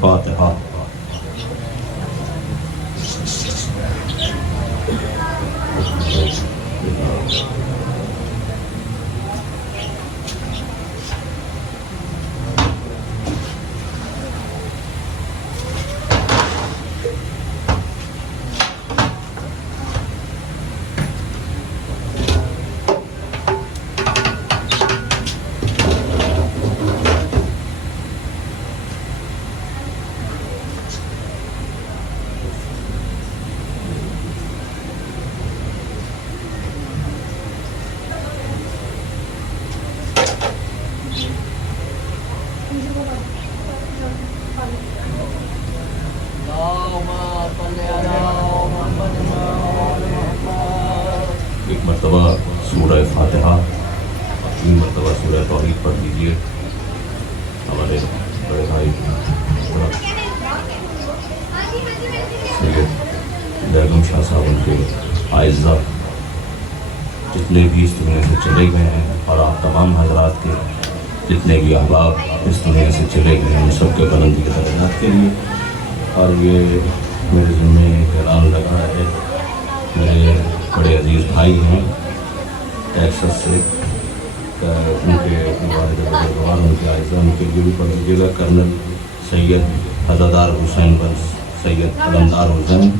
فاتحہ۔ ایک مرتبہ سورہ فاتحہ، 3 مرتبہ سورہ توحید پڑھ لیجیے۔ ہمارے بڑے بھائی سید بیگم شاہ صاحب ان کے اعزہ جتنے بھی اس دنیا سے چلے گئے ہیں، اور آپ تمام حضرات کے جتنے بھی احباب اس دنیا سے چلے گئے ہیں، ان سب کے بلندی کے درجات کے لیے۔ اور یہ میرے ذمہ ایک اعلان لگا ہے، میرے بڑے عزیز بھائی ہیں ٹیکساس سے، ان کے والد بزرگوار، ان کے اعزہ، ان کے لیے بھی پڑھ لیجیے گا۔ کرنل سید حضردار حسین بن سید علمدار حسین،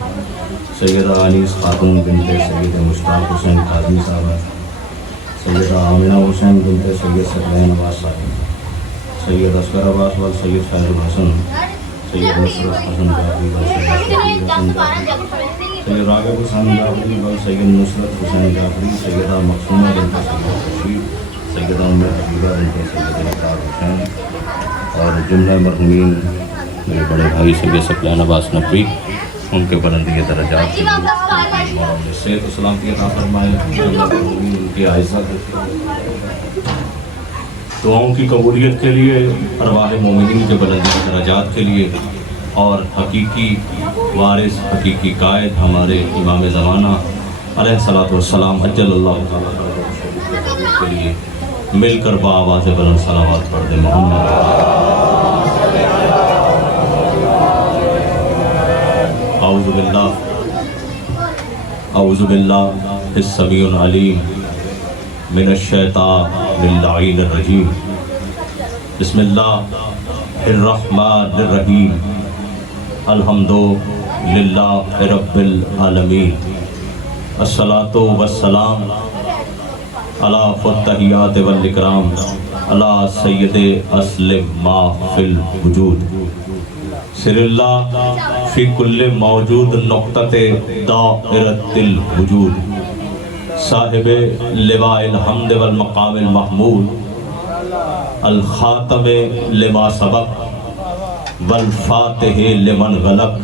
سیدہ انیس خاتون بنت سید مشتاق حسین قاضی صاحبہ، سیدہ آمنہ حسین بنت سید ثقلین عباس صاحب، سید اصغر عباس وال سید خیر الحسن، سید نصرت حسن جعفری وال سید حسن جعفری، سید راغب حسین جعفری وال سید نصرت حسین جعفری، سیدہ مقصومہ بنت سید رشید، سیدہ ام حبیبہ بنت سید مختار حسین، اور جملہ مرحومین میرے بڑے بھائی سید ثقلین عباس نقوی، ان کے بلندی کے درجات کے لیے صحت و سلامتی عطا فرمائے، ان کی اعزہ دعاؤں کی قبولیت کے لیے، ارواح مومنین کے بلندی کے درجات کے لیے، اور حقیقی وارث، حقیقی قائد ہمارے امام زمانہ علیہ الصلوۃ والسلام عجل اللہ تعالیٰ کے لیے مل کر بآواز بلند صلوات پڑھ دیں۔ محمد اعوذ باللہ السمیع العلیم من الشیطان اللعین الرجیم، بسم اللہ الرحمن الرحیم، الحمد للہ رب العالمین، الصلاۃ والسلام علی التحیات والاکرام علی سید اسلم ما فی الوجود، سر اللہ فی کل موجود نقطۃ دائرۃ الوجود، صاحب لواء الحمد والمقام المحمود، الخاتم لما سبق والفاتح لمن غلق،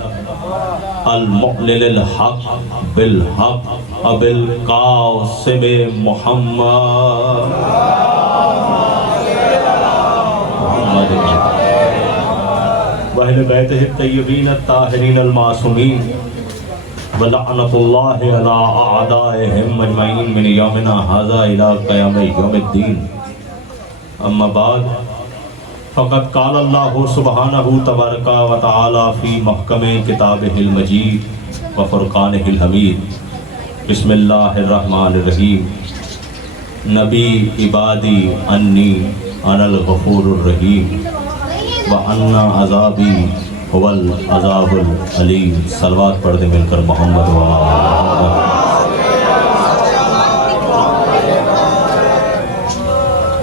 المعلن الحق بالحق ابو القاسم محمد وأہل بیتہ الطیبین الطاہرین المعصومین، ولعنۃ اللہ علی اعدائہم اجمعین من یومنا ھذا الی قیام یوم الدین۔ اما بعد، فقد قال اللہ سبحانہ تبارک و تعالی فی محکم کتابہ المجید وفرقانہ الحمید، بسم اللہ الرحمن الرحیم، نبی عبادی انی انا الغفور الرحیم وَأَنَّ عَذَابِي هُوَ الْعَذَابُ الْعَلِيمُ۔ صلوات پڑھ دیں مل کر محمد و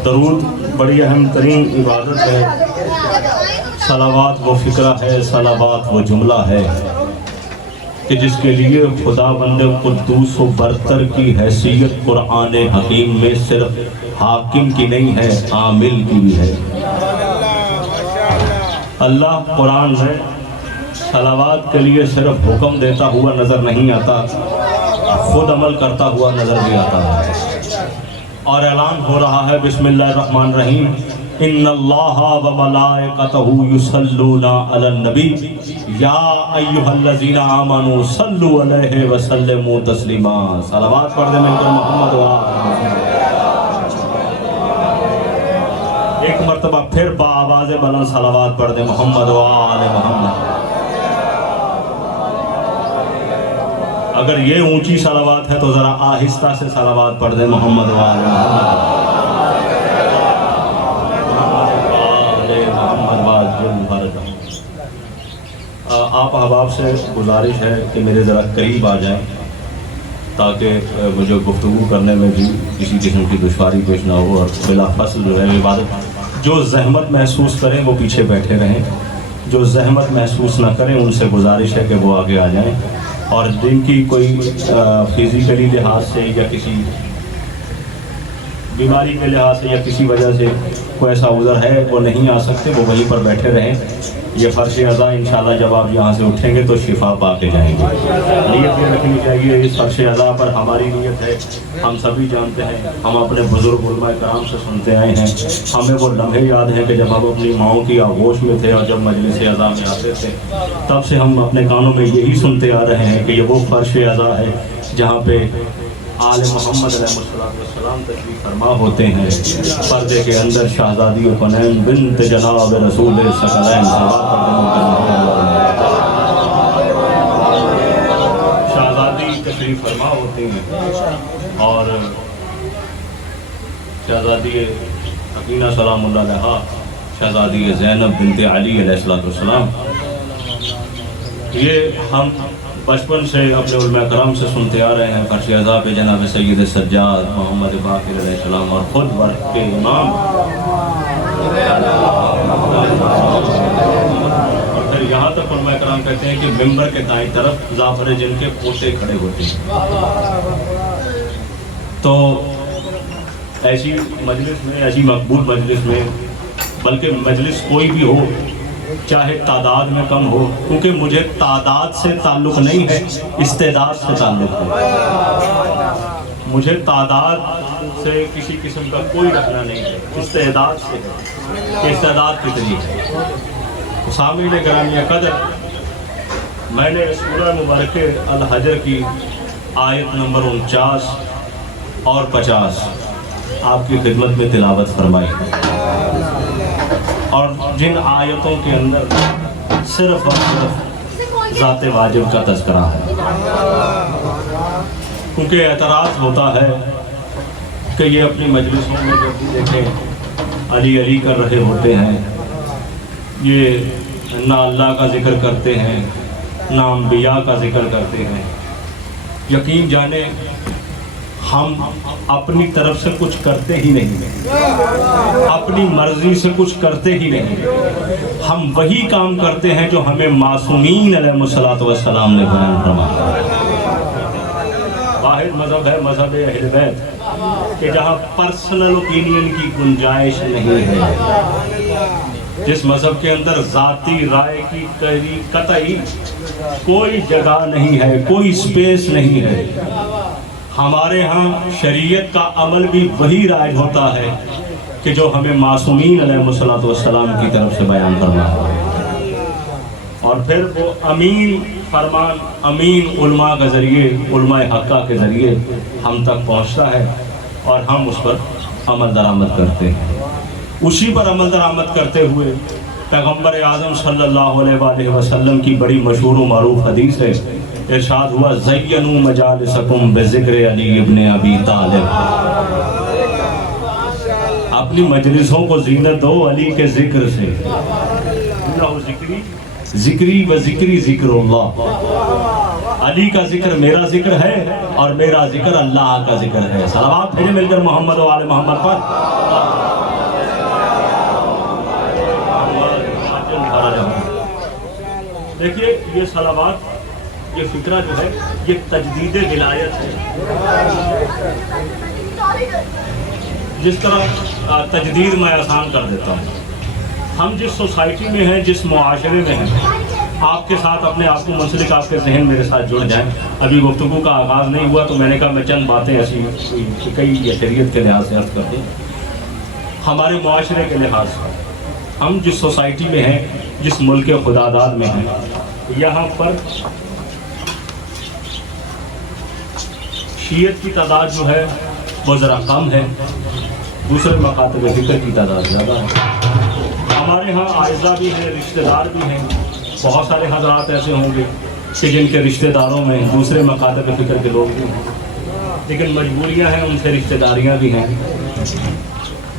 درود بڑی اہم ترین عبادت ہے۔ صلوات وہ فکرہ ہے، صلوات وہ جملہ ہے کہ جس کے لیے خدا بند قدوس و برتر کی حیثیت قرآن حکیم میں صرف حاکم کی نہیں ہے، عامل کی بھی ہے۔ اللہ قرآن میں صلوات کے لیے صرف حکم دیتا ہوا نظر نہیں آتا، خود عمل کرتا ہوا نظر بھی آتا ہے، اور اعلان ہو رہا ہے بسم اللہ الرحمن الرحیم، ان اللہ و ملائکتہ یصلون علی النبی یا ایھا الذین آمنوا صلوا علیہ وسلموا تسلیما۔ صلوات پڑھ دیں مل کر محمد و ایک مرتبہ پھر بآواز بلند صلوات پڑھ دیں محمد و آل محمد۔ اگر یہ اونچی صلوات ہے تو ذرا آہستہ سے صلوات پڑھ دیں محمد وآل محمد۔ آپ احباب سے گزارش ہے کہ میرے ذرا قریب آ جائیں تاکہ مجھے گفتگو کرنے میں بھی کسی قسم کی دشواری پیش نہ ہو، اور بلا فصل جو ہے عبادت، جو زحمت محسوس کریں وہ پیچھے بیٹھے رہیں، جو زحمت محسوس نہ کریں ان سے گزارش ہے کہ وہ آگے آ جائیں، اور جن کی کوئی فزیکلی لحاظ سے یا کسی بیماری کے لحاظ سے یا کسی وجہ سے کوئی ایسا عذر ہے وہ نہیں آ سکتے، وہ وہیں پر بیٹھے رہیں۔ یہ فرش عزا انشاءاللہ جب آپ یہاں سے اٹھیں گے تو شفا پا کے جائیں گے۔ نیت بھی رکھنی چاہیے، اس فرش عزا پر ہماری نیت ہے، ہم سبھی جانتے ہیں، ہم اپنے بزرگ علماء کرام سے سنتے آئے ہیں، ہمیں وہ لمحے یاد ہیں کہ جب ہم اپنی ماؤں کی آغوش میں تھے اور جب مجلس عزا میں آتے تھے تب سے ہم اپنے کانوں میں یہی سنتے آ رہے ہیں کہ یہ وہ فرش عزا ہے جہاں پہ آل محمد علیہ السلام تشریف فرما ہوتے ہیں، پردے کے اندر شہزادی کنین بنت جناب رسول ثقلین شہزادی تشریف فرما ہوتے ہیں، اور شہزادی حکیمہ سلام اللہ علیہا، شہزادی زینب بنت علی علیہ السلام، یہ ہم بچپن سے اپنے علماء کرام سے سنتے آ رہے ہیں۔ فرش عزا پہ جناب سید سجاد محمد باقر علیہ السلام اور خود برق کے امام، اور پھر یہاں تک علماء کرام کہتے ہیں کہ ممبر کے دائیں طرف جعفر جن کے پوتے کھڑے ہوتے ہیں۔ تو ایسی مجلس میں، ایسی مقبول مجلس میں، بلکہ مجلس کوئی بھی ہو چاہے تعداد میں کم ہو، کیونکہ مجھے تعداد سے تعلق نہیں ہے، استعداد سے تعلق ہے۔ مجھے تعداد سے کسی قسم کا کوئی رکھنا نہیں ہے، استعداد سے ہے کہ استعداد کتنی ہے۔ سامعین گرامی قدر، میں نے سورہ مبارکہ الحجر کی آیت نمبر 49 اور 50 آپ کی خدمت میں تلاوت فرمائی، اور جن آیتوں کے اندر صرف اور صرف ذات واجب کا تذکرہ ہے، کیونکہ اعتراض ہوتا ہے کہ یہ اپنی مجلسوں میں جب بھی دیکھیں علی علی کر رہے ہوتے ہیں، یہ نہ اللہ کا ذکر کرتے ہیں نہ انبیاء کا ذکر کرتے ہیں۔ یقین جانے ہم اپنی طرف سے کچھ کرتے ہی نہیں، اپنی مرضی سے کچھ کرتے ہی نہیں، ہم وہی کام کرتے ہیں جو ہمیں معصومین علیہ السلام نے بیان فرمایا۔ واحد مذہب ہے مذہب اہل بیت کہ جہاں پرسنل اوپینین کی گنجائش نہیں ہے، جس مذہب کے اندر ذاتی رائے کی قطعی کوئی جگہ نہیں ہے، کوئی سپیس نہیں ہے۔ ہمارے ہاں شریعت کا عمل بھی وہی رائج ہوتا ہے کہ جو ہمیں معصومین علیہ السلام کی طرف سے بیان کرنا ہے، اور پھر وہ امین فرمان امین علماء کے ذریعے، علماء حقہ کے ذریعے ہم تک پہنچتا ہے، اور ہم اس پر عمل درآمد کرتے ہیں۔ اسی پر عمل درآمد کرتے ہوئے پیغمبر اعظم صلی اللہ علیہ وآلہ وسلم کی بڑی مشہور و معروف حدیث ہے، ارشاد ہوا زینوا مجالسکم بذکر علی ابن ابی طالب، اپنی مجلسوں کو زینت دو علی کے ذکر سے، ذکری و ذکری ذکر اللہ، علی کا ذکر میرا ذکر ہے اور میرا ذکر اللہ کا ذکر ہے۔ صلوات پھر مل کر محمد و آل محمد پر۔ دیکھیے یہ صلوات، یہ فکرہ جو ہے یہ تجدید ولایت ہے۔ جس طرح تجدید میں آسان کر دیتا ہوں، ہم جس سوسائٹی میں ہیں، جس معاشرے میں ہیں، آپ کے ساتھ اپنے آپ کو منسلک، آپ کے ذہن میرے ساتھ جڑ جائیں۔ ابھی گفتگو کا آغاز نہیں ہوا تو میں نے کہا میں چند باتیں ایسی کئی یا شریعت کے لحاظ سے عرض کر دوں۔ ہمارے معاشرے کے لحاظ سے ہم جس سوسائٹی میں ہیں، جس ملک خدا داد میں ہیں، یہاں پر شیعت کی تعداد جو ہے وہ ذرا کم ہے، دوسرے مکاتب فکر کی تعداد زیادہ ہے۔ ہمارے ہاں اعزاء بھی ہیں، رشتہ دار بھی ہیں، بہت سارے حضرات ایسے ہوں گے کہ جن کے رشتہ داروں میں دوسرے مکاتب فکر کے لوگ بھی ہیں، لیکن مجبوریاں ہیں، ان سے رشتہ داریاں بھی ہیں۔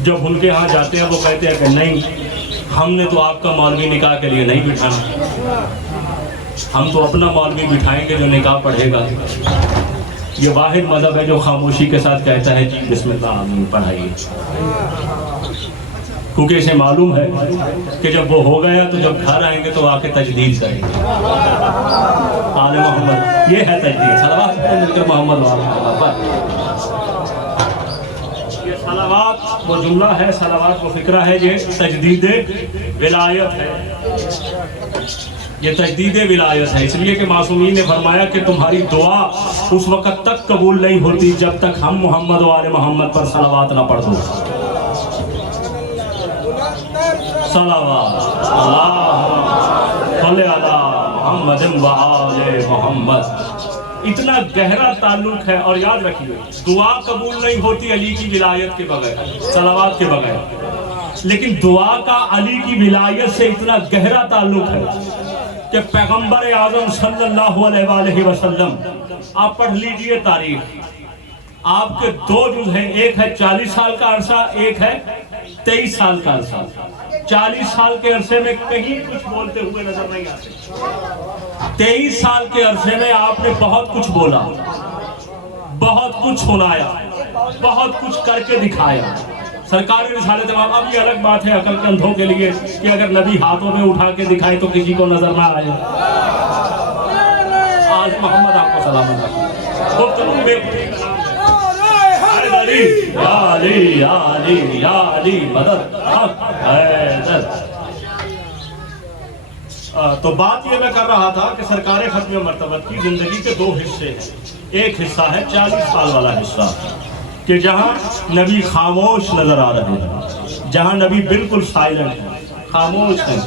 جب ان کے ہاں جاتے ہیں وہ کہتے ہیں کہ نہیں، ہم نے تو آپ کا مولوی نکاح کے لیے نہیں بٹھانا، ہم تو اپنا مولوی بٹھائیں گے جو نکاح پڑھے گا۔ یہ واحد مذہب ہے جو خاموشی کے ساتھ کہتا ہے جی بسم اللہ آمین پڑھائیے، کیونکہ اسے معلوم ہے کہ جب وہ ہو گیا تو جب گھر آئیں گے تو آ کے تجدید کریں گے۔ آل محمد، یہ ہے تجدید۔ صلوات مل کر محمد پر، یہ صلوات وہ جملہ ہے، صلوات وہ فکرہ ہے، یہ تجدید ولایت ہے، یہ تجدید ولایت ہے۔ اس لیے کہ معصومین نے فرمایا کہ تمہاری دعا اس وقت تک قبول نہیں ہوتی جب تک ہم محمد و آل محمد پر صلوات نہ پڑھ دو۔ صلوات اللہم صلی علی محمد و آل محمد، اتنا گہرا تعلق ہے۔ اور یاد رکھیے، دعا قبول نہیں ہوتی علی کی ولایت کے بغیر، صلوات کے بغیر، لیکن دعا کا علی کی ولایت سے اتنا گہرا تعلق ہے کہ پیغمبر اعظم صلی اللہ علیہ وآلہ وسلم، آپ پڑھ لیجئے تاریخ، آپ کے دو جز ہیں، ایک ہے 40 سال کا عرصہ، ایک ہے 23 سال کا عرصہ۔ 40 سال کے عرصے میں کہیں کچھ بولتے ہوئے نظر نہیں آتے، 23 سال کے عرصے میں آپ نے بہت کچھ بولا، بہت کچھ سنایا، بہت کچھ کر کے دکھایا۔ سرکار رسالت امام، اب یہ الگ بات ہے عقل کے اندھوں کے لیے کہ اگر نبی ہاتھوں میں اٹھا کے دکھائے تو کسی کو نظر نہ آئے۔ آج محمد آپ کو سلامت رکھے، گفتگو میں علی یا علی یا علی یا علی مدد حق حیدر۔ تو بات یہ میں کر رہا تھا کہ سرکار ختم مرتبت کی زندگی کے دو حصے ہیں۔ ایک حصہ ہے 40 سال والا حصہ کہ جہاں نبی خاموش نظر آ رہے ہیں، جہاں نبی بالکل سائلنٹ ہیں، خاموش ہیں،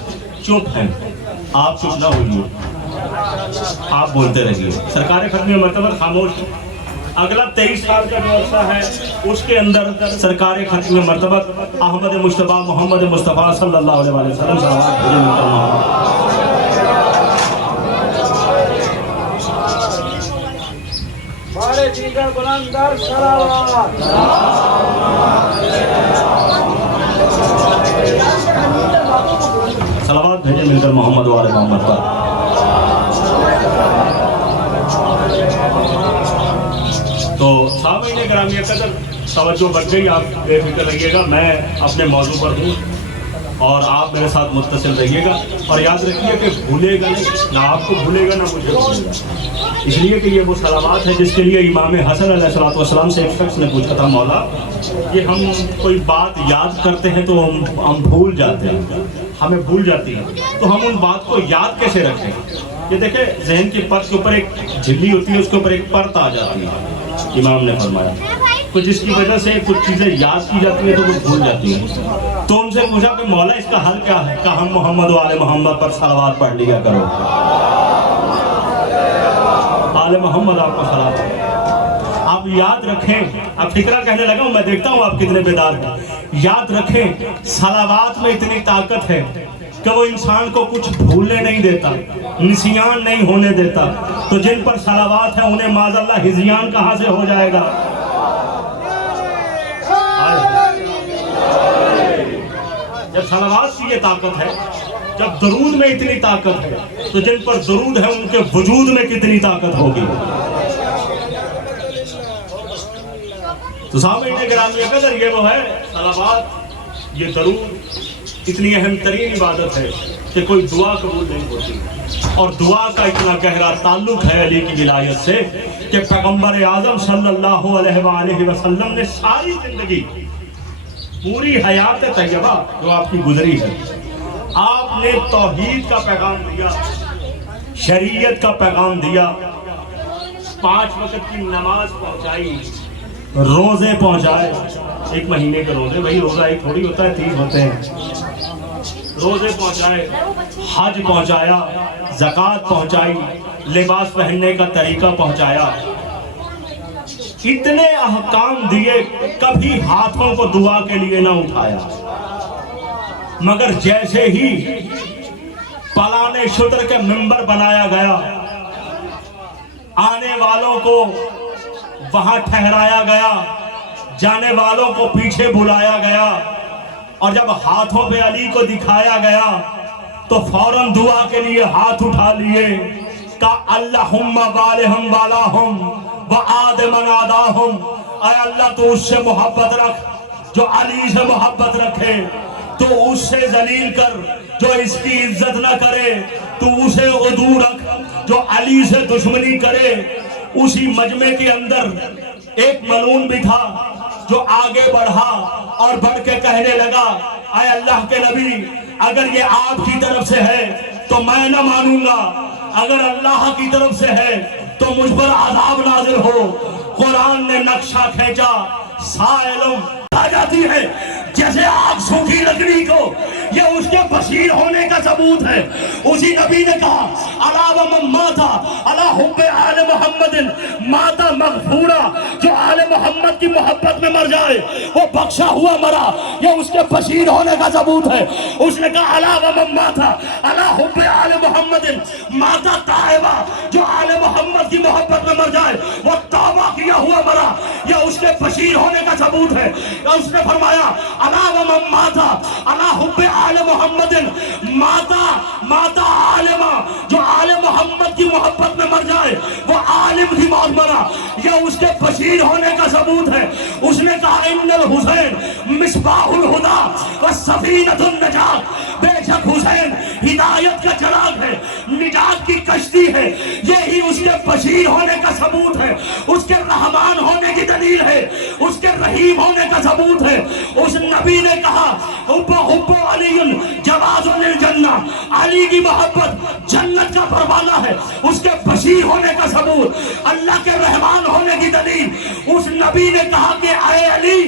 چپ ہیں۔ آپ چپ نہ ہوئیے، آپ بولتے رہیے۔ سرکار ختم مرتبت خاموش ہیں۔ اگلا 23 سال کا جو عرصہ ہے اس کے اندر سرکار ختم مرتبت احمد مصطفیٰ محمد مصطفیٰ صلی اللہ علیہ وسلم صلوات بھیجے مل کر محمد و آل محمد پر۔ تو سامعین گرامی قدر، توجہ بڑھ گئی، آپ بے فکر رہیے گا، میں اپنے موضوع پر ہوں اور آپ میرے ساتھ متصل رہیے گا۔ اور یاد رکھیے کہ بھولے گا نہیں، نہ آپ کو بھولے گا نہ مجھے بھولے گا، اس لیے کہ یہ وہ صلوات ہے جس کے لیے امام حسن علیہ السلام سے ایک شخص نے پوچھا تھا، مولا یہ ہم کوئی بات یاد کرتے ہیں تو ہم بھول جاتے ہیں، ہمیں بھول جاتی ہے، تو ہم ان بات کو یاد کیسے رکھیں؟ یہ دیکھیں، ذہن کی پرت کے اوپر ایک جھلی ہوتی ہے، اس کے اوپر ایک پرت آ جاتی ہے۔ امام نے فرمایا تو جس کی وجہ سے کچھ چیزیں یاد کی جاتی ہیں تو وہ بھول جاتی ہیں۔ تو ان سے پوچھا کہ مولا اس کا حل کیا ہے؟ کہ ہم محمد و آل محمد پر صلوات پڑھ لیا کرو۔ آل محمد آپ کو صلوات ہے، آپ یاد رکھیں۔ اب فکرہ کہنے لگا ہوں، میں دیکھتا ہوں آپ کتنے بیدار ہیں۔ یاد رکھیں، صلوات میں اتنی طاقت ہے کہ وہ انسان کو کچھ بھولنے نہیں دیتا، نسیان نہیں ہونے دیتا۔ تو جن پر صلوات ہے انہیں معاذ اللہ ہزیان کہاں سے ہو جائے گا؟ جب صلوات کی یہ طاقت ہے، جب درود میں اتنی طاقت ہے، تو جن پر درود ہے ان کے وجود میں کتنی طاقت ہوگی؟ تو سامعین گرامی قدر، یہ وہ ہے صلوات، یہ درود اتنی اہم ترین عبادت ہے کہ کوئی دعا قبول نہیں ہوتی۔ اور دعا کا اتنا گہرا تعلق ہے علی کی ولایت سے کہ پیغمبر اعظم صلی اللہ علیہ وآلہ وسلم نے ساری زندگی، پوری حیات طیبہ جو آپ کی گزری ہے، آپ نے توحید کا پیغام دیا، شریعت کا پیغام دیا، 5 وقت کی نماز پہنچائی، روزے پہنچائے، 1 مہینے کے روزے، وہی روزہ ایک تھوڑی ہوتا ہے، 30 ہوتے ہیں، روزے پہنچائے، حج پہنچایا، زکوٰۃ پہنچائی، لباس پہننے کا طریقہ پہنچایا، اتنے احکام دیے، کبھی ہاتھوں کو دعا کے لیے نہ اٹھایا۔ مگر جیسے ہی پلانے شتر کے منبر بنایا گیا، آنے والوں کو وہاں ٹھہرایا گیا، جانے والوں کو پیچھے بلایا گیا، اور جب ہاتھوں پہ علی کو دکھایا گیا تو فوراً دعا کے لیے ہاتھ اٹھا لیے، کہا اللہم بالہم والاہم وعاد من عاداہم، اے اللہ تو اس سے محبت رکھ جو علی سے محبت رکھے، تو اس سے ذلیل کر جو اس کی عزت نہ کرے، تو اسے عدو رکھ جو علی سے دشمنی کرے۔ اسی مجمع کے اندر ایک ملعون بھی تھا جو آگے بڑھا اور بڑھ کے کہنے لگا، اے اللہ کے نبی اگر یہ آپ کی طرف سے ہے تو میں نہ مانوں گا، اگر اللہ کی طرف سے ہے تو مجھ پر عذاب نازل ہو۔ قرآن نے نقشہ کھینچا، سائلم آ جاتی ہے جیسے آگ سوکھی لکڑی کو، یہ اس کے بشیر ہونے کا ثبوت ہے۔ اسی نبی نے کہا الا ومن مات علی حب آل محمد مات مغفورا، جو آل محمد کی محبت میں مر جائے وہ بخشا ہوا مرا، یہ اس کے بشیر ہونے کا ثبوت ہے۔ اس نے کہا الا ومن مات علی حب آل محمد مات تائبا، جو آل محمد کی محبت میں مر جائے وہ توبہ کیا ہوا مرا، یہ اس کے بشیر ہونے کا ثبوت ہے۔ اس نے فرمایا الا ومن مات علی حب آل محمد مات عالما، جو آل محمد کی محبت میں مر جائے وہ عالم کی موت مرا، یہ اس کے بشیر ہونے کا ثبوت ہے۔ اس نے کہا ان الحسین مصباح الہدی والسفینۃ النجات، بے شک حسین ہدایت کا چراغ ہے، نجات کی کشتی ہے، یہی اس کے بشیر ہونے کا ثبوت ہے، اس کے رحمان ہونے کی دلیل ہے، اس کے رحیم ہونے کا ثبوت ہے۔ اس نبی نے کہا حب علی جواز للجنہ، علی کی محبت جنت کا پروانہ ہے، اس کے بشیر ہونے کا ثبوت، اللہ کے رحمان ہونے کی دلیل۔ اس نبی نے کہا کہ اے علی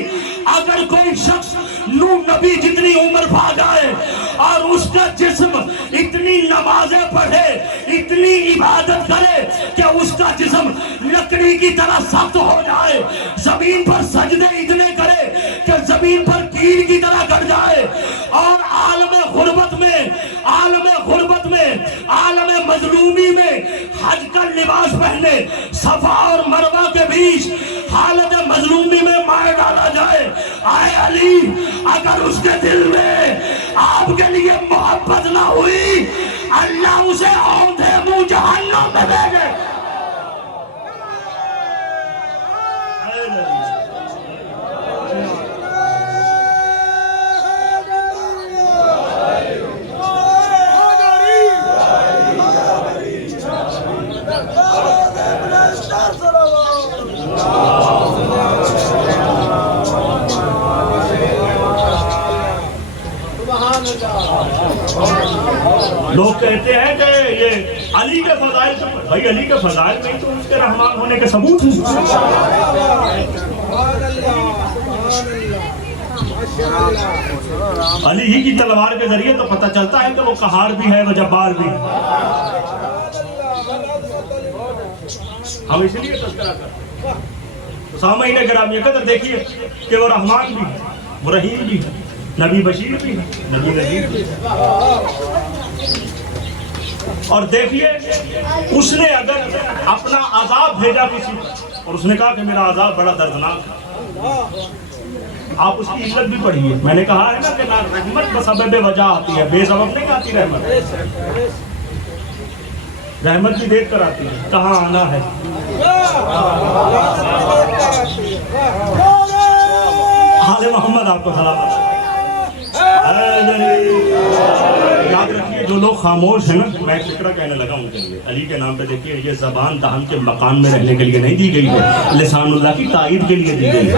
اگر کوئی شخص نو نبی جتنی عمر پا جائے اور اس کا جسم اتنی نمازیں پڑھے، اتنی عبادت کرے کہ اس کا جسم لکڑی کی طرح سخت ہو جائے، زمین پر سجدے اتنے کرے کہ زمین پر کیل کی طرح گڑ جائے، اور عالم غربت میں عالم مظلومی میں حج کا لباس پہنے، صفا اور مروہ کے بیچ حالت مظلومی میں مار ڈالا جائے، اے علی اگر اس کے دل میں آپ کے لیے محبت نہ ہوئی اللہ اسے اوندھے منہ جہنم میں بھیجے۔ لوگ کہتے ہیں کہ یہ علی کے فضائل سے، بھائی علی کے فضائل میں تو اس کے رحمان ہونے کے ثبوت ہیں۔ علی ہی کی تلوار کے ذریعے تو پتہ چلتا ہے کہ وہ قہار بھی ہے، وہ جبار بھی ہے۔ ہم اس لیے تذکرہ کرتے ہیں۔ سامعین گرامی قدر دیکھیے کہ وہ رحمان بھی ہے، وہ رحیم بھی ہے، نبی بشیر بھی ہے، نبی نذیر بھی ہے۔ اور دیکھیے اس نے اگر اپنا عذاب بھیجا کسی اور اس نے کہا کہ میرا عذاب بڑا دردناک ہے، آپ اس کی علت بھی پڑھیے۔ میں نے کہا ہے نا کہ رحمت بسبب وجہ آتی ہے، بے سبب نہیں آتی رحمت۔ رحمت بھی دیکھ کر آتی ہے، کہاں آنا ہے۔ حال محمد آپ کو سلامت۔ یاد رکھیے جو لوگ خاموش ہیں نا، میں ایک فکرہ کہنے لگا ان کے لیے، علی کے نام پہ دیکھیے یہ زبان دہن کے مقام میں رہنے کے لیے نہیں دی گئی ہے، لسان اللہ کی تائید کے لیے دی گئی ہے۔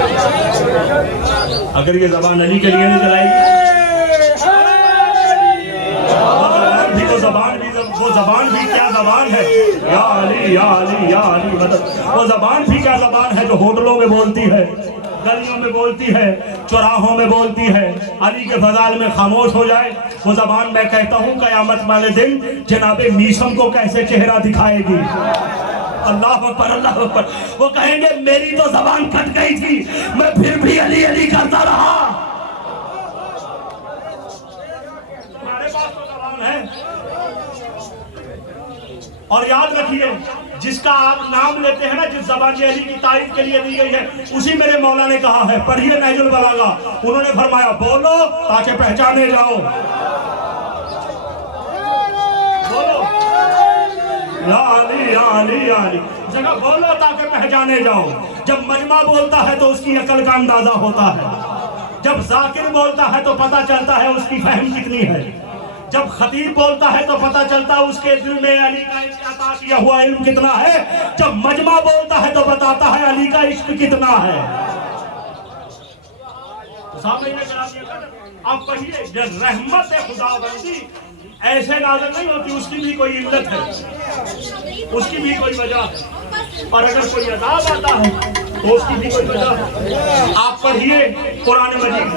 اگر یہ زبان علی کے لیے نہیں چلائے گی، وہ زبان بھی کیا زبان ہے، یا علی یا علی یا علی مدد، وہ زبان بھی کیا زبان ہے جو ہوٹلوں میں بولتی ہے، گلیوں میں بولتی ہے، چوراہوں میں بولتی ہے۔ علی کے فضائل میں خاموش ہو جائے وہ زبان، میں کہتا ہوں قیامت والے دن جناب میثم کو کیسے چہرہ دکھائے گی۔ اللہ اکبر اللہ اکبر۔ وہ کہیں گے میری تو زبان کٹ گئی تھی، میں پھر بھی علی علی کرتا رہا۔ تمہارے پاس تو زبان ہے۔ اور یاد رکھیے جس کا آپ نام لیتے ہیں نا، جس زبان علی کی تعریف کے لیے دی گئی ہے، اسی میرے مولا نے کہا ہے. پڑھیے نہج البلاغہ. انہوں نے فرمایا بولو تاکہ پہچانے جاؤ. بولو یا علی یا علی یا علی. جگہ بولو تاکہ پہچانے جاؤ. جب مجمع بولتا ہے تو اس کی عقل کا اندازہ ہوتا ہے. جب ذاکر بولتا ہے تو پتہ چلتا ہے اس کی فہم کتنی ہے. جب خطیب بولتا ہے تو پتہ چلتا ہے اس کے دل میں علی کا عطا کیا ہوا علم کتنا ہے. جب مجمع بولتا ہے تو بتاتا ہے علی کا عشق کتنا ہے. آپ پڑھیے، رحمت خداوندی ایسے نازل نہیں ہوتی، اس کی بھی کوئی علت ہے، اس کی بھی کوئی وجہ ہے. اور اگر کوئی عذاب آتا ہے تو اس کی بھی کوئی وجہ ہے. آپ پڑھیے قرآن مجید،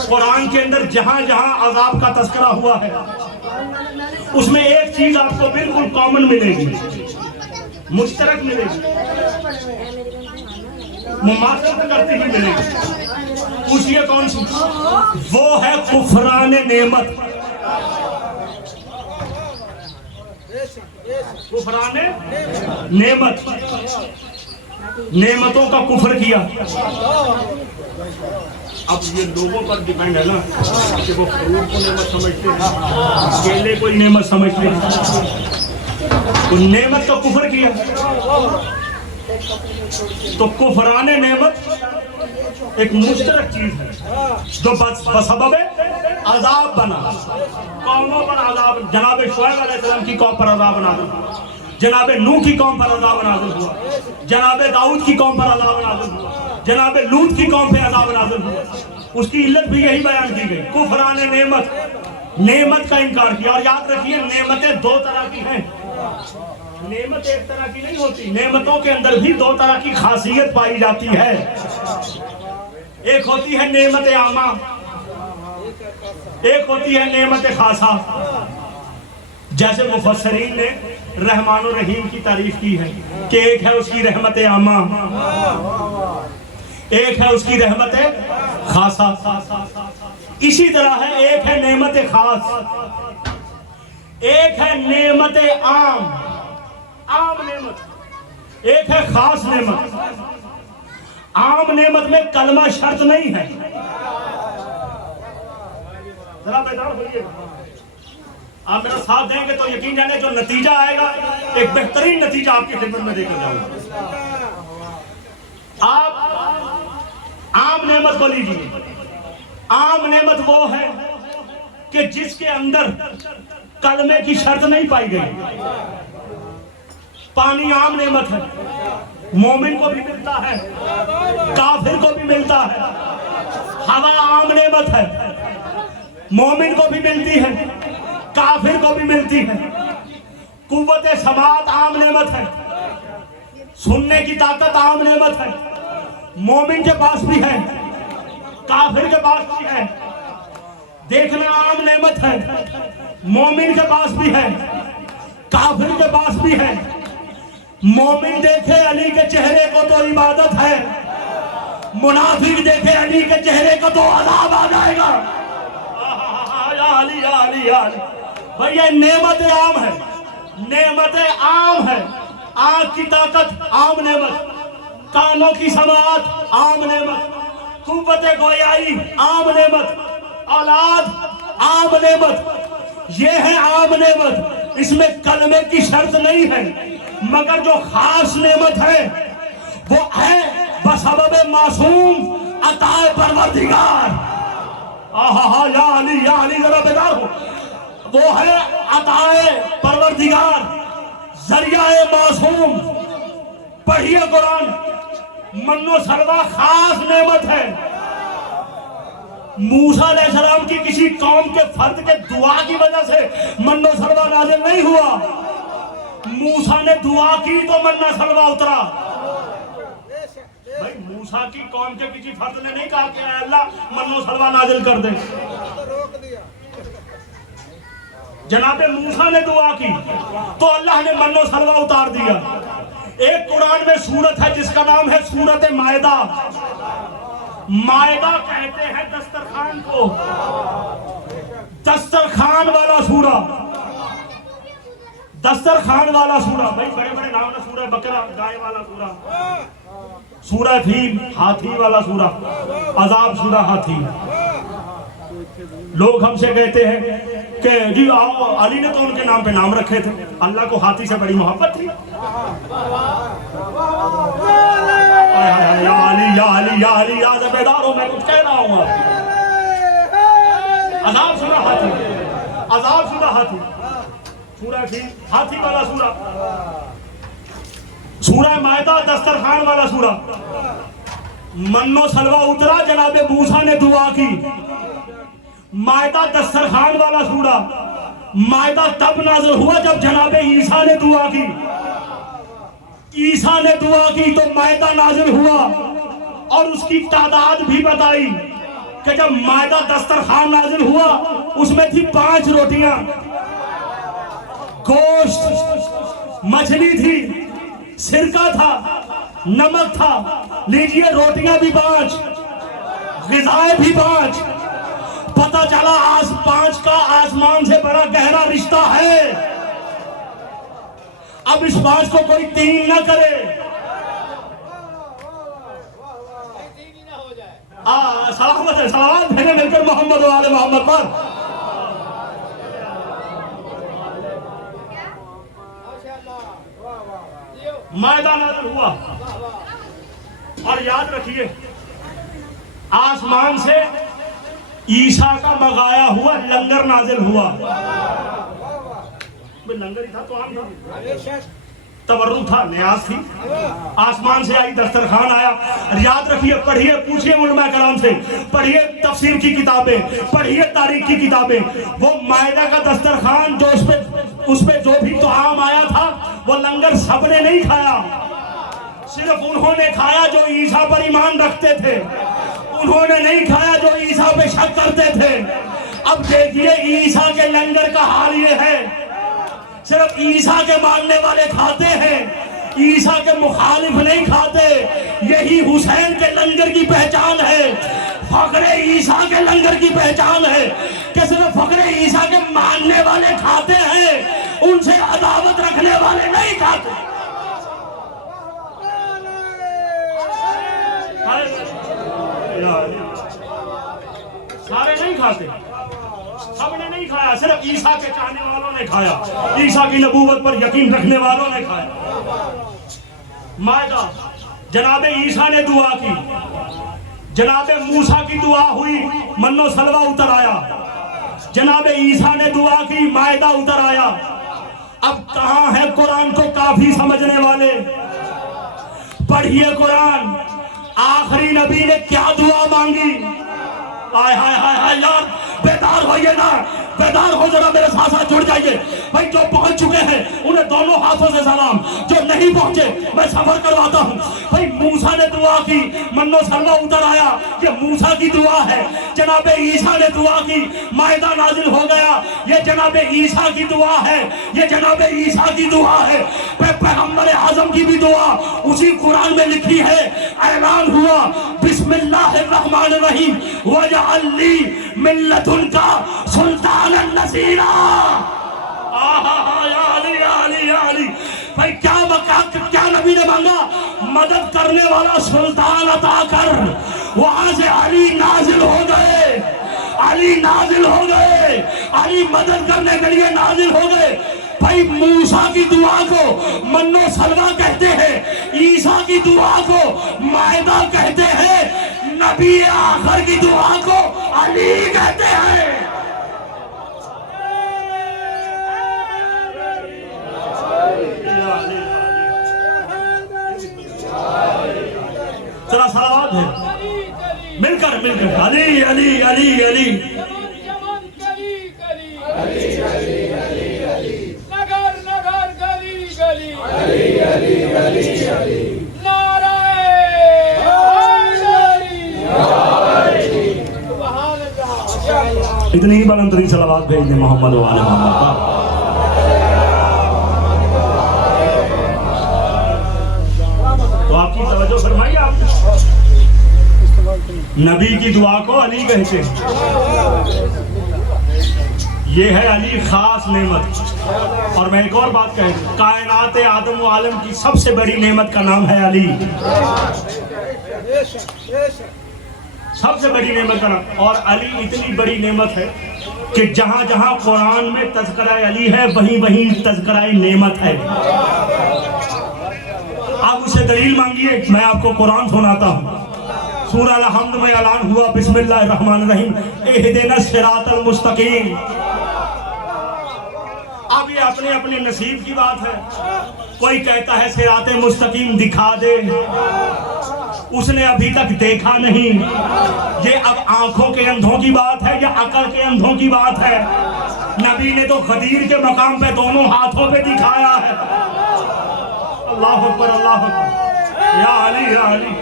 قرآن کے اندر جہاں جہاں عذاب کا تذکرہ ہوا ہے اس میں ایک چیز آپ کو بالکل کامن ملے گی، مشترک ملے گی، مماثلت کرتی ہوئی ملے گی. پوچھئے کون سی؟ وہ ہے کفران نعمت. کفران نعمت، نعمتوں کا کفر کیا. اب یہ لوگوں پر ڈیپینڈ ہے نا کہ وہ فروٹ کو نعمت سمجھتے ہیں، کیلے کو نعمت سمجھتے ہیں. تو نعمت کا کفر کیا تو کفران نعمت ایک مشترک چیز ہے جو بسبب عذاب بنا. قوموں پر عذاب، جناب شعیب علیہ السلام کی قوم پر عذاب نازل ہوا، جناب نوح کی قوم پر عذاب نازل ہوا، جناب داؤد کی قوم پر عذاب نازل ہوا، جناب لوط کی قوم پہ عذاب نازل ہوا. اس کی علت بھی یہی بیان کی گئی، کفران نعمت، نعمت کا انکار کیا. اور یاد رکھیے نعمتیں دو طرح کی ہیں، نعمت ایک طرح کی نہیں ہوتی. نعمتوں کے اندر بھی دو طرح کی خاصیت پائی جاتی ہے. ایک ہوتی ہے نعمت عامہ، ایک ہوتی ہے نعمت خاصہ. جیسے مفسرین نے رحمان و رحیم کی تعریف کی ہے کہ ایک ہے اس کی رحمت عامہ، ایک ہے اس کی رحمت خاصہ. اسی طرح ہے ایک ہے نعمت خاص، ایک ہے نعمت عام، عام نعمت، ایک ہے خاص نعمت. عام نعمت میں کلمہ شرط نہیں ہے. ذرا بیدار ہوئیے، آپ میرا ساتھ دیں گے تو یقین جانے جو نتیجہ آئے گا ایک بہترین نتیجہ آپ کی خدمت میں دے کر جاؤں گا. آپ عام نعمت کو لیجیے. عام نعمت وہ ہے کہ جس کے اندر کلمے کی شرط نہیں پائی گئی. پانی عام نعمت ہے، مومن کو بھی ملتا ہے، کافر کو بھی ملتا ہے. ہوا عام نعمت ہے، مومن کو بھی ملتی ہے، کافر کو بھی ملتی ہے. قوت سماعت عام نعمت ہے، سننے کی طاقت عام نعمت ہے، مومن کے پاس بھی ہے، کافر کے پاس بھی ہے. دیکھنا عام نعمت ہے، مومن کے پاس بھی ہے، کافر کے پاس بھی ہے. مومن دیکھے علی کے چہرے کو تو عبادت ہے، منافق دیکھے علی کے چہرے کو تو عذاب آ جائے گا. یا علی یا علی یا علی. بھئی یہ نعمت عام ہے، نعمت عام ہے. آنکھ کی طاقت عام نعمت، کانوں کی سماعت عام نعمت، قوت گویائی عام نعمت، اولاد عام نعمت. یہ ہے عام نعمت، اس میں کلمے کی شرط نہیں ہے. مگر جو خاص نعمت ہے وہ ہے بسبب معصوم عطا پروردگار. یا علی یا علی ذرا بیدار ہو. وہ ہے عطا پروردگار، ذریعہ معصوم. پڑھیے قرآن، من و سلوہ خاص نعمت ہے. موسیٰ علیہ السلام کی کسی قوم کے فرد کے دعا کی وجہ سے من و سلوہ نازل نہیں ہوا. موسیٰ نے دعا کی تو من و سلوہ اترا. بھائی موسیٰ کی قوم کے کسی فرد نے نہیں کہا کہ اے اللہ من و سلوہ نازل کر دے. جناب موسیٰ نے دعا کی تو اللہ نے من و سلوہ اتار دیا. ایک قرآن میں سورت ہے جس کا نام ہے سورت مائدہ. مائدہ کہتے ہیں دسترخوان کو، دسترخوان والا سورہ. دسترخوان والا سورہ، بھائی بڑے بڑے نام ہے، سورہ بقرہ گائے والا سورہ، سورہ فیل ہاتھی والا سورہ، عذاب شدہ ہاتھی۔ لوگ ہم سے کہتے ہیں کہ جی آؤ، علی نے تو ان کے نام پہ نام رکھے تھے، اللہ کو ہاتھی سے بڑی محبت تھی۔ یا علی یا علی یا علی، یاد بیدار ہو، میں کچھ کہہ رہا ہوں آپ کو۔ عذاب شدہ ہاتھی، عذاب شدہ ہاتھی، سورہ فیل ہاتھی والا سورہ، سورہ مائدہ دسترخوان والا سورہ۔ من و سلوہ اترا، جناب موسیٰ نے دعا کی۔ مائدہ دسترخوان والا سورہ، مائدہ تب نازل ہوا جب جناب عیسیٰ نے دعا کی۔ عیسیٰ نے دعا کی تو مائدہ نازل ہوا، اور اس کی تعداد بھی بتائی کہ جب مائدہ دسترخوان نازل ہوا اس میں تھی 5 روٹیاں، گوشت، مچھلی تھی، سرکہ تھا، نمک تھا، لیجئے روٹیاں بھی 5، غذائیں بھی 5۔ پتہ چلا 5 کا آسمان سے بڑا گہرا رشتہ ہے۔ اب اس 5 کو کوئی 3 نہ کرے۔ سلامت ہے، صلوات بھیجیں مل کر محمد و آل محمد پر۔ مائدہ نازل ہوا، اور یاد رکھیے آسمان سے عیسیٰ کا مغایا ہوا لنگر نازل ہوا۔ لنگر ہی تھا تو عام تھا، تورد تھا، نیاز تھی، آسمان سے آئی، دسترخوان آیا۔ یاد رکھیے، پڑھیے، پوچھئے علماء کرام سے، پڑھیے تفسیر کی کتابیں، پڑھیے تاریخ کی کتابیں۔ وہ مائدہ کا دسترخوان جو اس پہ جو بھی طعام آیا تھا وہ لنگر سب نے نہیں کھایا، صرف انہوں نے کھایا جو عیسیٰ پر ایمان رکھتے تھے، انہوں نے نہیں کھایا جو عیسیٰ پہ شک کرتے تھے۔ اب دیکھیے عیسیٰ کے لنگر کا حال یہ ہے، صرف عیسیٰ کے ماننے والے کھاتے ہیں، عیسیٰ کے مخالف نہیں کھاتے۔ یہی حسین کے لنگر کی پہچان ہے، فخر عیسیٰ کے لنگر کی پہچان ہے کہ صرف فخر عیسیٰ کے ماننے والے کھاتے ہیں، ان سے عداوت رکھنے والے نہیں کھاتے۔ سارے نہیں کھاتے، سب نے نہیں کھایا، صرف عیسیٰ کے چاہنے والوں نے کھایا، عیسیٰ کی نبوت پر یقین رکھنے والوں نے کھایا۔ مائدہ، جناب عیسیٰ نے دعا کی، جناب موسیٰ کی دعا ہوئی، من و سلوہ اتر آیا، جناب عیسیٰ نے دعا کی، مائدہ اتر آیا۔ اب کہاں ہے قرآن کو کافی سمجھنے والے؟ پڑھیے قرآن، آخری نبی نے کیا دعا مانگی؟ آئے ہائے ہائے ہائے یار، بیدار ہوئیے نا، بیدار ہو ذرا، میرے ساتھ ساتھ جڑ جائیے۔ بھائی جو پہنچ چکے ہیں انہیں دونوں ہاتھوں سے سلام، جو نہیں پہنچے میں سفر کرواتا ہوں۔ بھائی موسیٰ نے دعا کی، من و سلوہ اتر آیا، یہ موسیٰ کی دعا ہے۔ جناب عیسیٰ نے دعا کی، مائدہ نازل ہو گیا، یہ جناب عیسیٰ کی دعا ہے، یہ جناب عیسیٰ کی دعا ہے۔ پیغمبر اعظم کی بھی دعا اسی قرآن میں لکھی ہے، اعلان ہوا، بسم اللہ الرحمن الرحیم، وَجَعَلْ لِي مِن لَّدُنْكَ سُلْطَانًا نَصِيرًا۔ یا علی یا علی یا علی۔ بھائی کیا نبی نے مانگا؟ مدد کرنے والا سلطان عطا کر۔ وہاں سے علی نازل ہو گئے، علی نازل ہو گئے، علی مدد کرنے کے لیے نازل ہو گئے۔ بھائی موسیٰ کی دعا کو من و سلوہ کہتے ہیں، عیسیٰ کی دعا کو مائدہ کہتے ہیں، نبی آخر کی دعا کو علی کہتے ہیں۔ ذرا صلوات ہے، مل کر علی علی علی علی۔ اتنی ہی بلند ترین صلوات بھیج دیں محمد و آل محمد پر۔ تو آپ کی توجہ فرمائیے، آپ نبی کی دعا کو علی کہتے ہیں، یہ ہے علی خاص نعمت۔ اور میں ایک اور بات کہہ دوں، کائنات آدم و عالم کی سب سے بڑی نعمت کا نام ہے علی، سب سے بڑی نعمت کا نام. اور علی اتنی بڑی نعمت ہے کہ جہاں جہاں قرآن میں تذکرہ علی ہے وہیں وہیں تذکرہ نعمت ہے. آپ اسے دلیل مانگیے، میں آپ کو قرآن سناتا ہوں. سورہ الحمد میں اعلان ہوا بسم اللہ الرحمن الرحیم اہدنا الصراط المستقیم. اب یہ اپنے اپنے نصیب کی بات ہے. کوئی کہتا ہے صراط مستقیم دکھا دے، اس نے ابھی تک دیکھا نہیں. یہ اب آنکھوں کے اندھوں کی بات ہے یا عقل کے اندھوں کی بات ہے؟ نبی نے تو غدیر کے مقام پہ دونوں ہاتھوں پہ دکھایا ہے. اللہ اکبر اللہ اکبر، یا علی یا علی.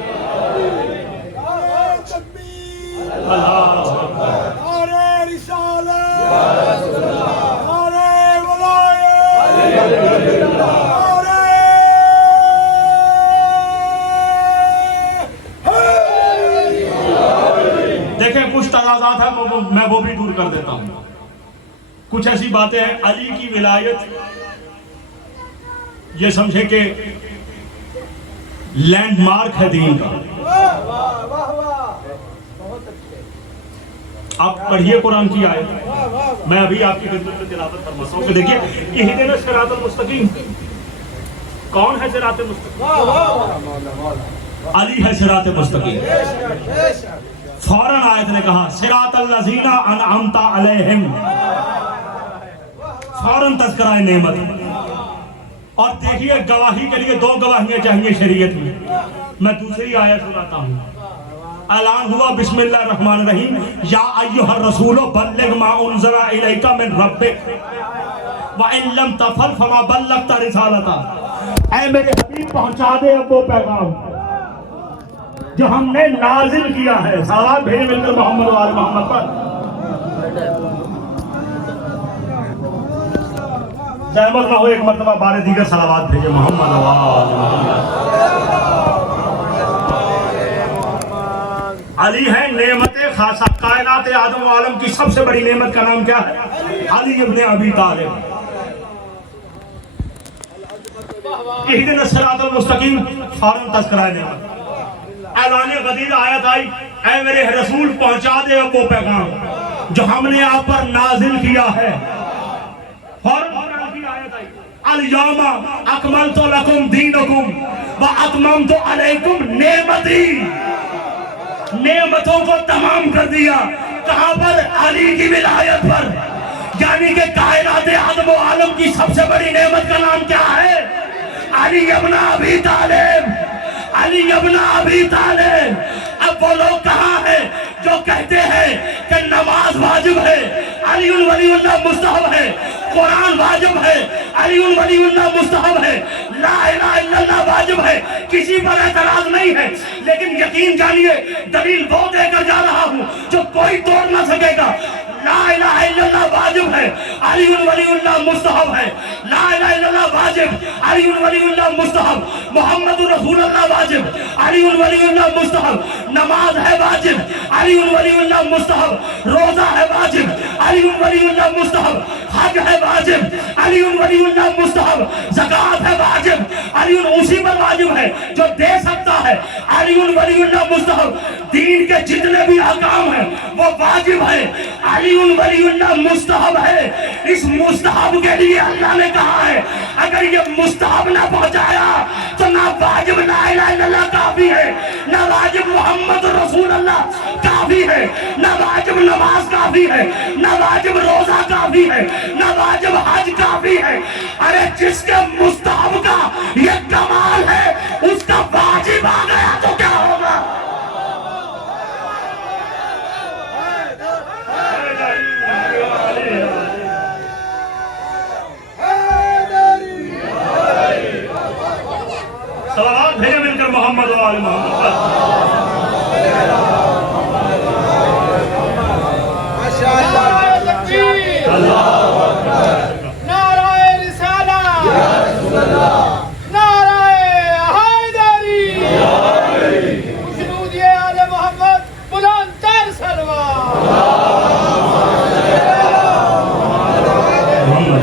دیکھیں کچھ تضادات ہیں، میں وہ بھی دور کر دیتا ہوں. کچھ ایسی باتیں ہیں، علی کی ولایت یہ سمجھے کہ لینڈ مارک ہے دین کا. آپ پڑھیے قرآن کی آیت، میں ابھی آپ کی خدمت میں تلاوت فرماتا ہوں کہ دیکھیے اہدنا الصراط المستقیم. کون ہے صراط مستقیم؟ علی ہے صراط مستقیم. فوراً آیت نے کہا صراط الذین انعمت علیہم، فوراً تذکرہ نعمت. اور دیکھیے گواہی کے لیے دو گواہیاں چاہیے شریعت میں. میں دوسری آیت سناتا ہوں. اعلان ہوا بسم اللہ الرحمن الرحیم یا ایھا الرسول بلغ ما انزل الیک من ربک وان لم تفعل فما بلغت رسالتہ. اے میرے حبیب پہنچا دے اب وہ پیغام جو ہم نے نازل کیا ہے. صلوات بھیجے مل کر محمد و آل محمد پر. زحمت نہ ہو ایک مرتبہ بارے دیگر صلوات بھیجے محمد و آل محمد. علی ہے نعمت خاصہ. کائنات آدم و عالم کی سب سے بڑی نعمت کا نام کیا ہے؟ علی ابن ابی طالب. اہدنا الصراط المستقیم فوراً تذکرہ نعمت. اعلان غدیر آیت آئی اے میرے رسول پہنچا دے اب وہ پیغام جو ہم نے آپ پر نازل کیا ہے. فوراً کی آیت آئی الیوم اکملت لکم دینکم واتممت علیکم نعمتی. نعمتوں کو تمام کر دیا. کہاں پر؟ علی کی ولایت پر. یعنی کہ کائنات آدم و عالم کی سب سے بڑی نعمت کا نام کیا ہے؟ علی ابن ابی طالب. علی ابن ابی طالب. اب وہ لوگ کہاں ہیں جو کہتے ہیں کہ نماز واجب ہے، علی ولی اللہ مستحب ہے، قرآن واجب ہے، علی ولی اللہ مستحب ہے، لا الہ الا اللہ واجب ہے. کسی پر اعتراض نہیں ہے، لیکن یقین جانیے دلیل وہ دے کر جا رہا ہوں جو کوئی توڑ نہ سکے گا. لا الہ الا اللہ واجب ہے، علی ولی اللہ مستحب ہے. لا الہ الا اللہ واجب، علی ولی اللہ مستحب. محمد رسول اللہ واجب، علی ولی اللہ مستحب. نماز ہے واجب، علی ولی اللہ مستحب. روزہ ہے واجب، علی ولی اللہ مستحب. حج ہے واجب، علی ولی اللہ مستحب. زکوٰۃ ہے واجب، علی اسی پر واجب ہے جو دے سکتا ہے، علی ولی اللہ مستحب. دین کے جتنے بھی احکام ہیں وہ واجب ہے، علی ولی اللہ مستحب ہے. اس مستحب کے لیے اللہ نے کہا ہے اگر یہ مستحب نہ پہنچایا تو نہ واجب لا الہ الا اللہ کافی ہے، نہ واجب محمد رسول اللہ کافی ہے، نہ واجب نماز کافی ہے، نہ واجب روزہ کافی ہے، نہ واجب حج کافی ہے. ارے جس کے مستحب کا یہ کمال ہے اس کا واجب آ گیا تو کیا ہوگا؟ صلوات بھیجے مل کر محمد و آل محمد. نعرہ رسالہ، نعرہ حیدری، خشنود آل محمد بلند تر سلوات. محمد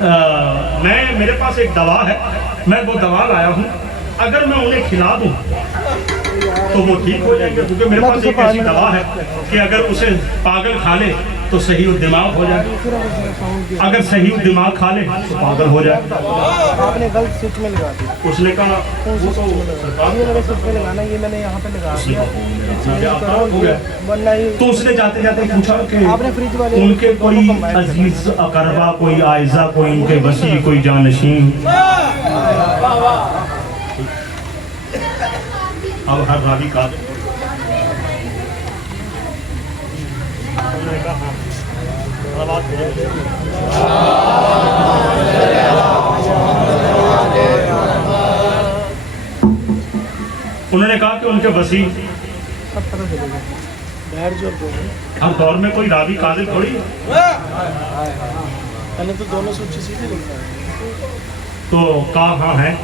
میں میرے پاس ایک دوا ہے، میں وہ دوا لایا ہوں، اگر میں انہیں کھلا دوں تو وہ ٹھیک ہو جائیں گے، کیونکہ میرے پاس ایک ایسی دوا ہے کہ اگر اسے پاگل کھا لے تو صحیح الدماغ ہو جائے، اگر صحیح الدماغ کھا لے تو پاگل ہو جائے۔ آپ نے غلط سوئچ میں لگا دی، اس نے کہا وہ تو یہ والے سوئچ پہ لگانا، یہ میں نے یہاں پہ لگا دیا، ہو گیا۔ ورنہ یہ تو اس نے جاتے جاتے پوچھا کہ آپ نے فریج والے ان کے کوئی عزیز اقربا، کوئی اعزہ، کوئی ان کے وسیع، کوئی جانشین؟ اب ہر راوی کا انہوں نے کہا کہ ان کے وسیع، سب پتہ چلے گا، بیٹھ جو ہر دور میں کوئی راوی قاضل تھوڑی ہے۔ پہلے تو دونوں سوچ سیدھے لگتا ہے، تو کہاں ہیں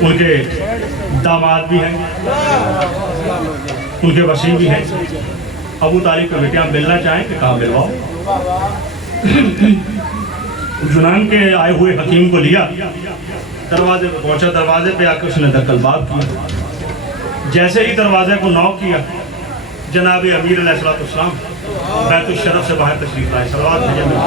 ان کے داماد بھی ہیں، ان کے وسیع بھی ہیں، ابو طالب کے بیٹے آپ ملنا چاہیں کہ کہاں ملواؤ؟ یونان کے آئے ہوئے حکیم کو لیا، دروازے پہ پہنچا، دروازے پہ آ کے اس نے دکل باب کیا، جیسے ہی دروازے کو نوک کیا، جناب امیر علیہ السلام بیت الشرف سے باہر تشریف لائے، صلوات بھیجے میں۔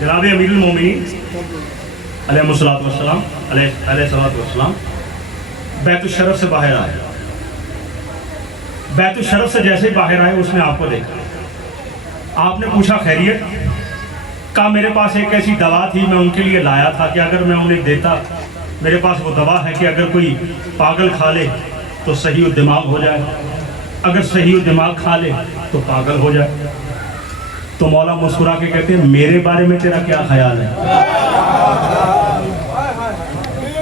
جناب امیر المومنین علیہ السلام بیت الشرف سے باہر آئے، بیت الشرف سے جیسے باہر آئے اس نے آپ کو دیکھا، آپ نے پوچھا خیریت؟ کہا میرے پاس ایک ایسی دوا تھی، میں ان کے لیے لایا تھا کہ اگر میں انہیں دیتا، میرے پاس وہ دوا ہے کہ اگر کوئی پاگل کھا لے تو صحیح الدماغ ہو جائے، اگر صحیح الدماغ کھا لے تو پاگل ہو جائے۔ تو مولا مسکرا کے کہتے ہیں میرے بارے میں تیرا کیا خیال ہے؟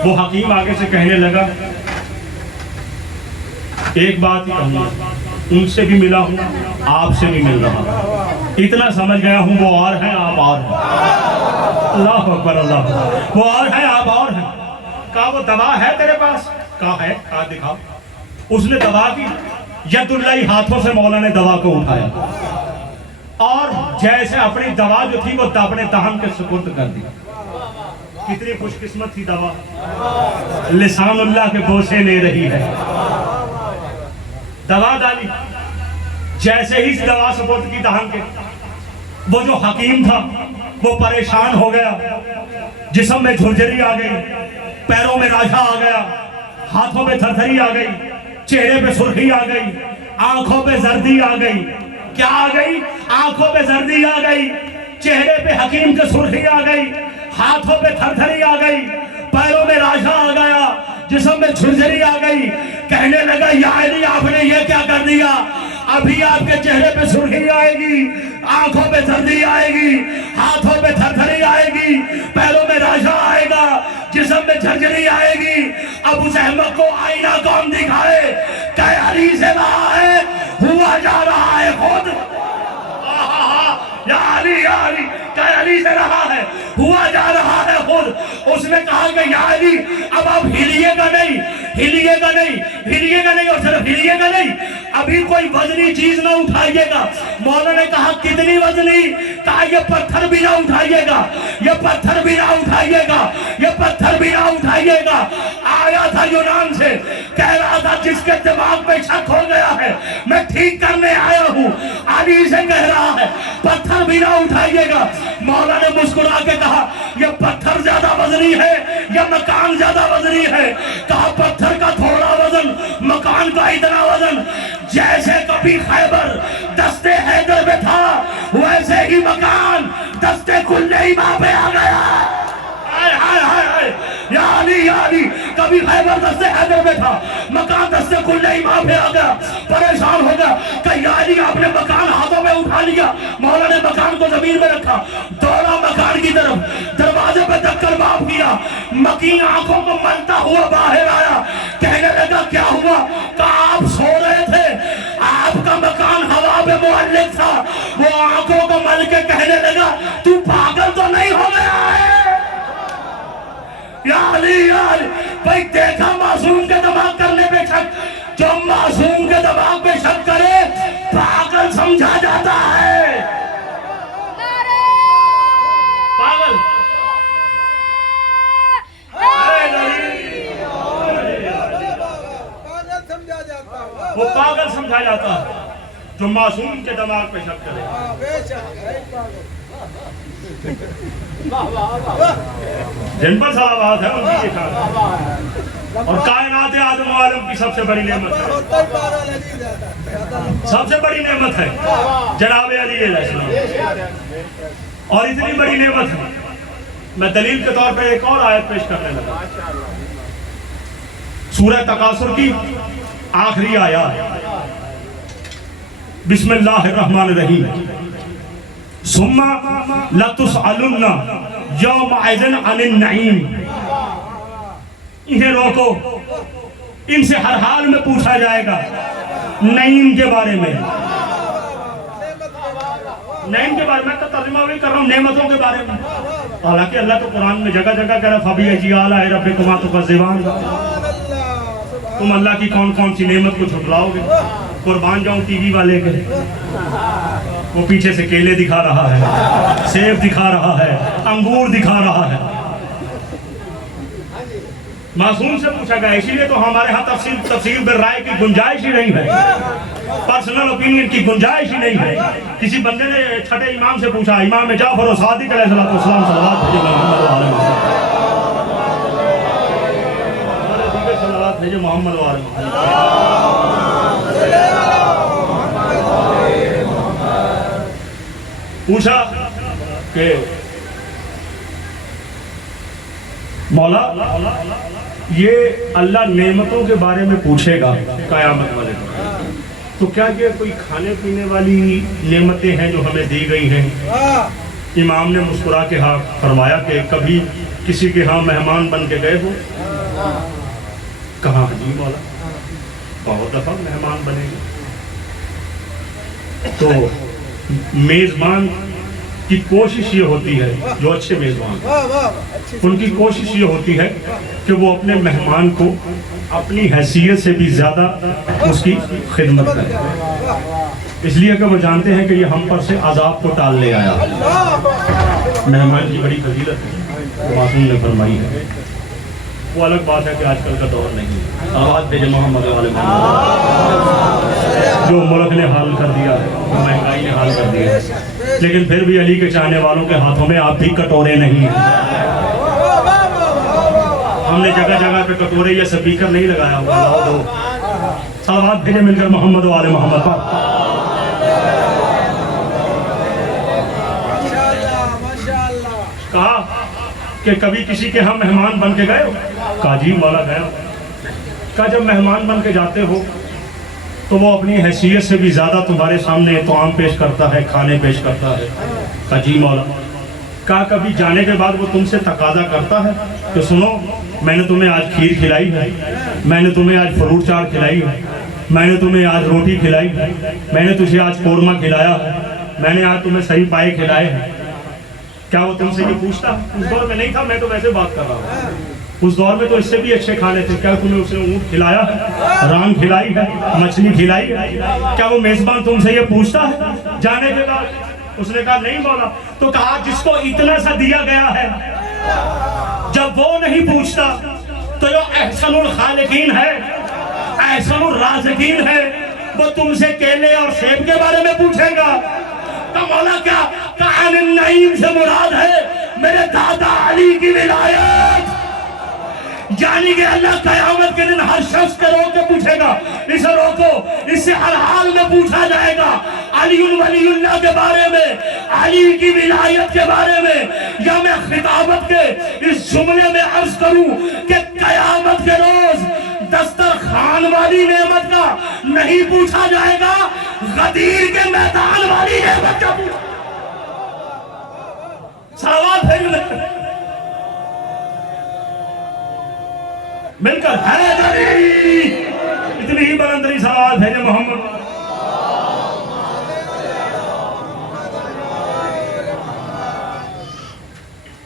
وہ حکیم آگے سے کہنے لگا ایک بات ہی کہوں گا، ان سے بھی ملا ہوں، آپ سے بھی مل رہا ہوں، اتنا سمجھ گیا ہوں وہ اور ہیں آپ اور ہیں۔ اللہ اکبر، اللہ، وہ اور ہیں آپ اور ہیں۔ کہا وہ دوا ہے تیرے پاس؟ کہا ہے، کہا دکھاؤ۔ اس نے دوا کی، ید اللہ ہاتھوں سے مولا نے دوا کو اٹھایا اور جیسے اپنی دوا جو تھی وہ اپنے دہن کے سپرد کر دی۔ کتنی خوش قسمت تھی دوا، لسان اللہ کے بوسے لے رہی ہے۔ دوا ڈالی، جیسے ہی دوا سپرد کی دہن کے، وہ جو حکیم تھا وہ پریشان ہو گیا، جسم میں جھرجھری آ گئی، پیروں میں راشا آ گیا، ہاتھوں میں تھرتھری آ گئی، چہرے پہ سرخی آ گئی، آنکھوں پہ زردی آ گئی۔ کیا آ گئی؟ آنکھوں پہ زردی آ گئی، چہرے پہ حکیم کے سرخی آ گئی، ہاتھوں پہ تھرتھری آ گئی، پیروں میں راشا آ گیا، جسم میں جھرجھری آ گئی۔ کہنے لگا یا علی آپ نے یہ کیا کر دیا؟ ابھی آپ کے چہرے پہ سرخی آئے گی، آنکھوں پہ زردی آئے گی، ہاتھوں پہ تھرتھری آئے گی، پیروں میں راشا آئے گا، جسم میں جھرجھری آئے گی۔ ابو احمد کو آئینہ کون دکھائے؟ کہ علی سے رہا ہے، ہوا جا رہا ہے خود۔ یا علی، یا علی، کہ علی سے رہا ہے، ہوا جا رہا ہے خود۔ اس نے کہا کہ یا علی اب آپ ہلیے گا نہیں، ہلیے گا نہیں، ہلیے گا نہیں، اور صرف ہلیے گا نہیں، ابھی کوئی وزنی چیز نہ اٹھائیے گا۔ مولا نے کہا کتنی وزنی؟ کہا یہ پتھر بھی نہ اٹھائیے گا، یہ پتھر بھی نہ اٹھائیے گا، یہ پتھر بھی نہ اٹھائیے گا۔ آیا تھا یونان سے، کہہ رہا تھا جس کے دماغ پہ شک ہو گیا ہے میں ٹھیک کرنے آیا ہوں، علی سے کہہ رہا ہے پتھر بھی نہ اٹھائیے گا۔ مولا نے مسکرا کے کہا یہ پتھر زیادہ وزنی ہے یا مکان زیادہ وزنی ہے؟ کہا پتھر کا تھوڑا وزن، مکان کا اتنا وزن۔ جیسے کبھی خیبر دستے حیدر میں تھا ویسے ہی مکان دستے کل امام پہ آ گیا۔ یا علی، یا علی، کبھی خیبر دستے حیدر میں تھا، مکان دستے کل امام پہ آ گیا۔ پریشان ہو گیا کہ یا علی آپ نے مکان ہاتھوں میں اٹھا لیا۔ مولا نے مکان کو زمین میں رکھا، دوڑا مکان کی طرف، دروازے پہ دکل باب کیا، مکین آنکھوں کو ملتا ہوا باہر آیا، کہنے لگا کیا ہوا؟ کہا آپ سو رہے تھے، آپ کا مکان ہوا پہ معلق تھا۔ وہ آنکھوں کو مل کے کہنے لگا تو پاگل تو نہیں ہو گیا ہے؟ یا علی، یا علی، بھائی دیکھا معصوم کے دماغ کرنے پہ شک، جو معصوم کے دماغ پہ شک کرے پاگل سمجھا جاتا ہے. پاگل وہ پاگل سمجھا جاتا ہے جو معصوم کے دماغ پہ شک کرے. جن پر صلوات ہے ان کی اشارت اور کائنات آدم و عالم کی سب سے بڑی نعمت ہے. سب سے بڑی نعمت ہے جناب علی علیہ السلام. اور اتنی بڑی نعمت ہے میں دلیل کے طور پہ ایک اور آیت پیش کرنے لگا. سورہ تکاثر کی آخری آیات. بسم اللہ الرحمن الرحیم. ثم لتسألن یومئذ عن النعیم. انہیں روکو، ان سے ہر حال میں پوچھا جائے گا نعیم کے بارے میں. نعیم کے بارے میں ترجمہ بھی کر رہا ہوں، نعمتوں کے بارے میں. حالانکہ اللہ تو قرآن میں جگہ جگہ کہہ رہا فَبِأَيِّ آلَاءِ رَبِّكُمَا تُكَذِّبَانِ. تم اللہ کی کون کون سی نعمت کو جھٹلاؤ گے. قربان جاؤں ٹی وی والے کے، وہ پیچھے سے کیلے دکھا رہا ہے، سیب دکھا رہا ہے، انگور دکھا رہا ہے. معصوم سے پوچھا گیا. اسی لیے تو ہمارے ہاں تفسیر بالرائے کی گنجائش ہی نہیں ہے، پرسنل اوپینین کی گنجائش ہی نہیں ہے. کسی بندے نے چھٹے امام سے پوچھا، امام جعفر و صادق علیہ السلام صلوات بھیجے محمد وآلہ صلوات بھیجے محمد وآلہ. پوچھا کہ مولا یہ اللہ نعمتوں کے بارے میں پوچھے گا قیامت والے دن، تو کیا یہ کوئی کھانے پینے والی نعمتیں ہیں جو ہمیں دی گئی ہیں؟ امام نے مسکرا کے ہاں فرمایا کہ کبھی کسی کے ہاں مہمان بن کے گئے ہو؟ کہاں جی مولا بہت دفعہ مہمان بنے گے. تو میزبان کی کوشش یہ ہوتی ہے، جو اچھے میزبان ان کی کوشش یہ ہوتی ہے کہ وہ اپنے مہمان کو اپنی حیثیت سے بھی زیادہ اس کی خدمت کریں، اس لیے کہ وہ جانتے ہیں کہ یہ ہم پر سے عذاب کو ٹال لے آیا. مہمان کی بڑی فضیلت ہے، معصوم نے فرمائی ہے. وہ الگ بات ہے کہ آج کل کا دور نہیں ہے. آواز بھیجے محمد والے جو ملک نے حال کر دیا ہے، مہنگائی نے حال کر دیا ہے، لیکن پھر بھی علی کے چاہنے والوں کے ہاتھوں میں آپ بھی کٹورے نہیں ہیں. ہم نے جگہ جگہ پہ کٹورے یا سپیکر نہیں لگایا ہوا. صلوات بھیجے مل کر محمد والے محمد پر. کہا کہ کبھی کسی کے ہاں مہمان بن کے گئے ہو؟ کہا جی مولا گیا. کہا جب مہمان بن کے جاتے ہو تو وہ اپنی حیثیت سے بھی زیادہ تمہارے سامنے طعام پیش کرتا ہے، کھانے پیش کرتا ہے؟ کہا جی مولا. کہا کبھی جانے کے بعد وہ تم سے تقاضا کرتا ہے کہ سنو میں نے تمہیں آج کھیر کھلائی ہے، میں نے تمہیں آج فروٹ چاٹ کھلائی ہے، میں نے تمہیں آج روٹی کھلائی ہے، میں نے تجھے آج قورمہ کھلایا ہے، میں نے آج تمہیں صحیح پائے کھلائے ہیں؟ کیا وہ تم سے یہ پوچھتا؟ اس دور میں نہیں تھا، میں تو ویسے بات کر رہا ہوں. اس دور میں تو اس سے بھی اچھے کھانے تھے. کیا تمہیں اسے اونٹ کھلایا ہے، ران کھلائی ہے، مچھلی کھلائی ہے؟ کیا وہ میزبان تم سے یہ پوچھتا ہے جانے کے بعد؟ اس نے کہا نہیں مولا. تو کہا جس کو اتنا سا دیا گیا ہے جب وہ نہیں پوچھتا تو جو احسن الخالقین ہے، احسن الرازقین ہے، وہ تم سے کیلے اور سیب کے بارے میں پوچھے گا؟ تو مولا کیا عن النعیم سے مراد ہے میرے دادا علی کی ولایت. یعنی کہ اللہ قیامت کے دن ہر شخص کے روک کے پوچھے گا اسے روکو، اس سے ہر حال میں پوچھا جائے گا علی ولی اللہ کے بارے میں، علی کی ولایت کے بارے میں. یا میں خطابت کے اس جملے میں عرض کروں کہ قیامت کے روز دسترخوان والی نعمت کا نہیں پوچھا جائے گا، غدیر کے میدان والی نعمت کا پوچھا. صلوات بھیجو مل کر حیدری. اتنی ہی بلندری صلوات بھیجے محمد.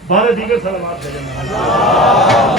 بارہ دیگر صلوات بھیجے محمد.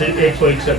161।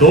2